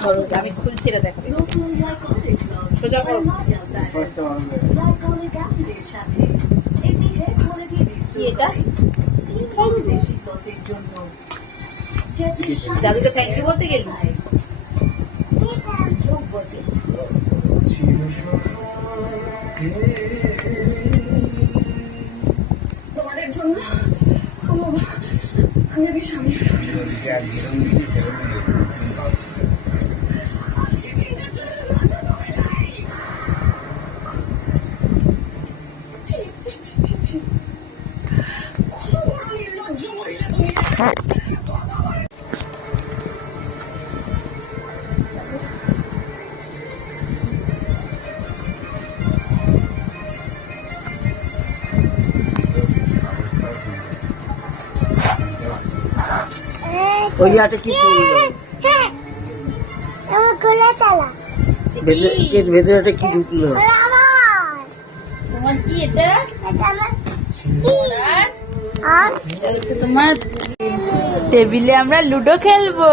ধরো আমি খুলছি, এটা দেখো সোজা করো। কি এটা? দাদুকে থ্যাংক ইউ বলতে গেলি? তোমাদের জন্য আমি যদি স্বামী ওই আটে কি করলো? ভেতরে কি ঢুকলো? তোমার কি এটা? তোমার টেবিলে আমরা লুডো খেলবো।